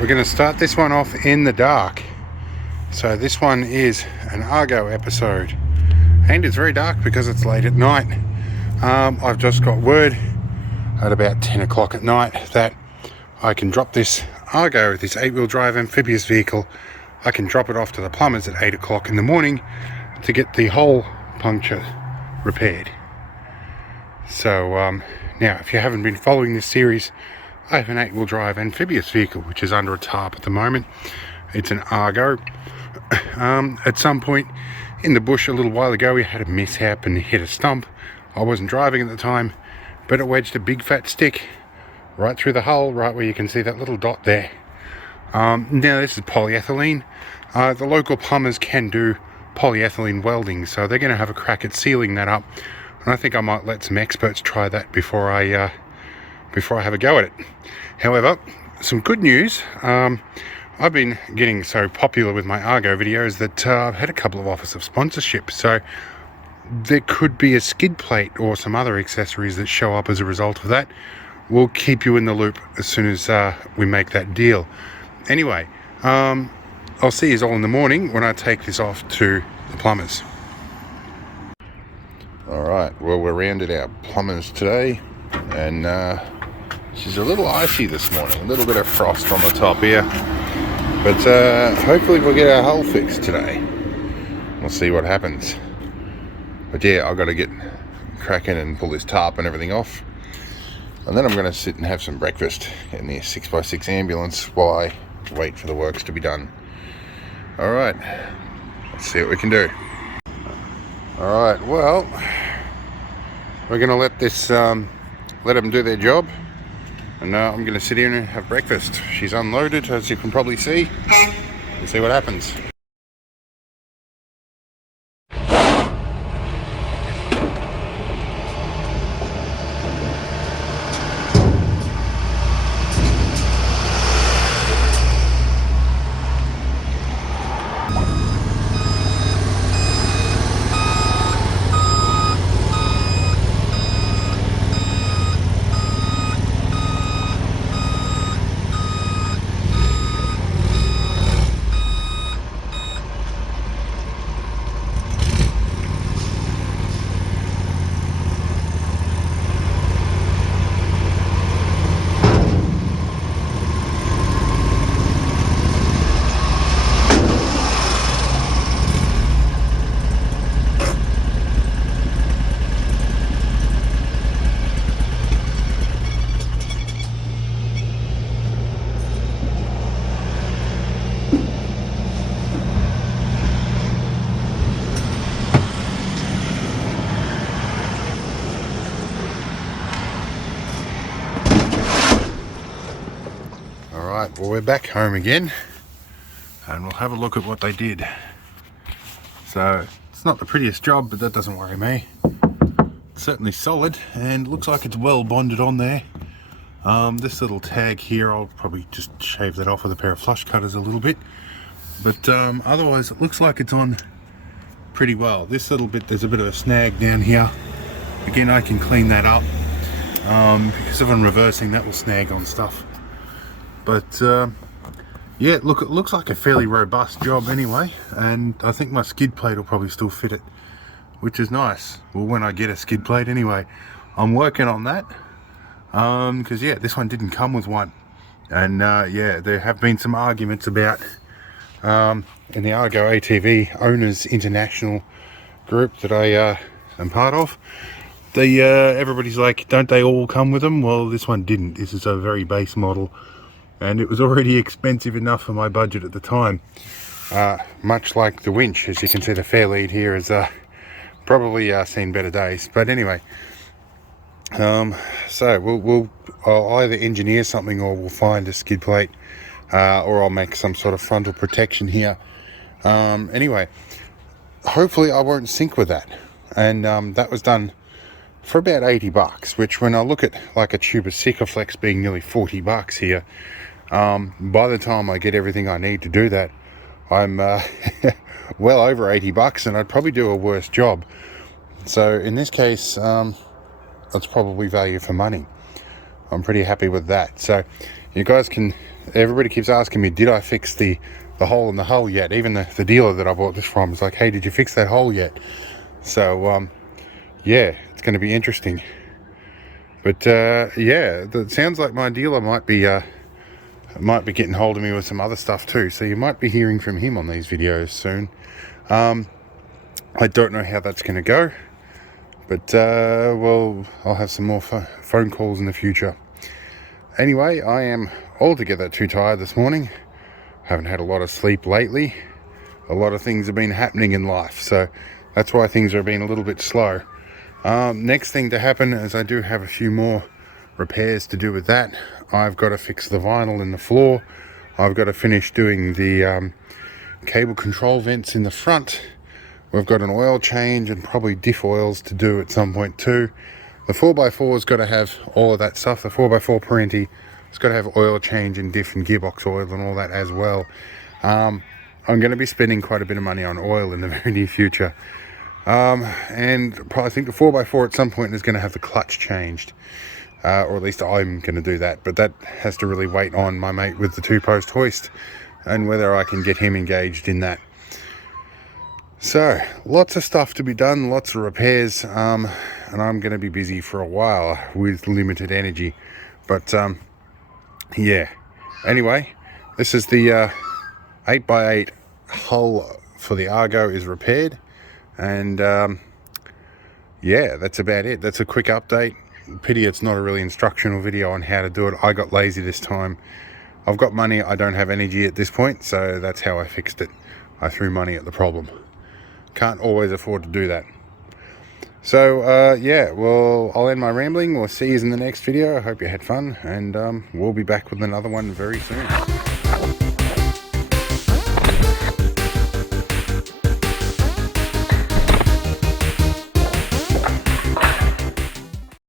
we're going to start this one off in the dark. So this one is an Argo episode, and it's very dark because it's late at night. I've just got word at about 10 o'clock at night that I can drop this Argo, this 8-wheel drive amphibious vehicle, I can drop it off to the plumbers at 8 o'clock in the morning to get the hole puncture repaired. So now, if you haven't been following this series, I have an 8-wheel drive amphibious vehicle which is under a tarp at the moment. It's an Argo. At some point in the bush a little while ago we had a mishap and hit a stump. I wasn't driving at the time, but it wedged a big fat stick right through the hull, right where you can see that little dot there. Now this is polyethylene. The local plumbers can do polyethylene welding, so they're going to have a crack at sealing that up, and I think I might let some experts try that before I have a go at it. However, some good news. I've been getting so popular with my Argo videos that I've had a couple of offers of sponsorship, so there could be a skid plate or some other accessories that show up as a result of that. We'll keep you in the loop as soon as we make that deal. Anyway, I'll see you all in the morning when I take this off to the plumbers. Alright, well, we're round at our plumbers today, and she's a little icy this morning, a little bit of frost on the top here, but hopefully we'll get our hull fixed today. We'll see what happens. But yeah, I've got to get cracking and pull this tarp and everything off, and then I'm going to sit and have some breakfast in the 6x6 ambulance while I wait for the works to be done. Alright, let's see what we can do. Alright, well, we're going to let them do their job, and I'm going to sit here and have breakfast. She's unloaded, as you can probably see. We'll see what happens. Alright, well, we're back home again, and we'll have a look at what they did. So, it's not the prettiest job, but that doesn't worry me. It's certainly solid, and looks like it's well bonded on there. This little tag here, I'll probably just shave that off with a pair of flush cutters a little bit. But otherwise, it looks like it's on pretty well. This little bit, there's a bit of a snag down here. Again, I can clean that up. Because if I'm reversing, that will snag on stuff. But yeah, look, it looks like a fairly robust job anyway, and I think my skid plate will probably still fit it, which is nice. Well, when I get a skid plate anyway, I'm working on that, because yeah, this one didn't come with one, and yeah, there have been some arguments about in the Argo ATV Owners International group that I am part of. Everybody's like, don't they all come with them? Well, this one didn't. This is a very base model, and it was already expensive enough for my budget at the time. Much like the winch, as you can see, the fair lead here has probably seen better days. But anyway, so I'll either engineer something, or we'll find a skid plate, or I'll make some sort of frontal protection here. Anyway, hopefully I won't sink with that. And that was done for about 80 bucks, which when I look at like a tube of Sikaflex being nearly 40 bucks here, by the time I get everything I need to do that, I'm well over 80 bucks, and I'd probably do a worse job. So in this case, it's probably value for money. I'm pretty happy with that. So you guys can everybody keeps asking me, did I fix the hole in the hull yet? Even the dealer that I bought this from is like, hey, did you fix that hole yet? So yeah, it's going to be interesting. But yeah, it sounds like my dealer might be getting hold of me with some other stuff too, so you might be hearing from him on these videos soon. I don't know how that's going to go, but well, I'll have some more phone calls in the future. Anyway, I am altogether too tired this morning. Haven't had a lot of sleep lately. A lot of things have been happening in life, so that's why things are being a little bit slow. Next thing to happen is I do have a few more repairs to do with that. I've got to fix the vinyl in the floor. I've got to finish doing the cable control vents in the front. We've got an oil change and probably diff oils to do at some point too. The 4x4's got to have all of that stuff. The 4x4 Parenti, it's got to have oil change and diff and gearbox oil and all that as well. I'm going to be spending quite a bit of money on oil in the very near future. And I think the 4x4 at some point is going to have the clutch changed, or at least I'm going to do that, but that has to really wait on my mate with the 2-post hoist and whether I can get him engaged in that. So lots of stuff to be done, lots of repairs, and I'm going to be busy for a while with limited energy, but yeah. Anyway, this is the 8x8 hull for the Argo is repaired. And yeah, that's about it. That's a quick update. Pity it's not a really instructional video on how to do it. I got lazy this time. I've got money, I don't have energy at this point, so that's how I fixed it. I threw money at the problem. Can't always afford to do that. So yeah, well, I'll end my rambling. We'll see you in the next video. I hope you had fun, and we'll be back with another one very soon.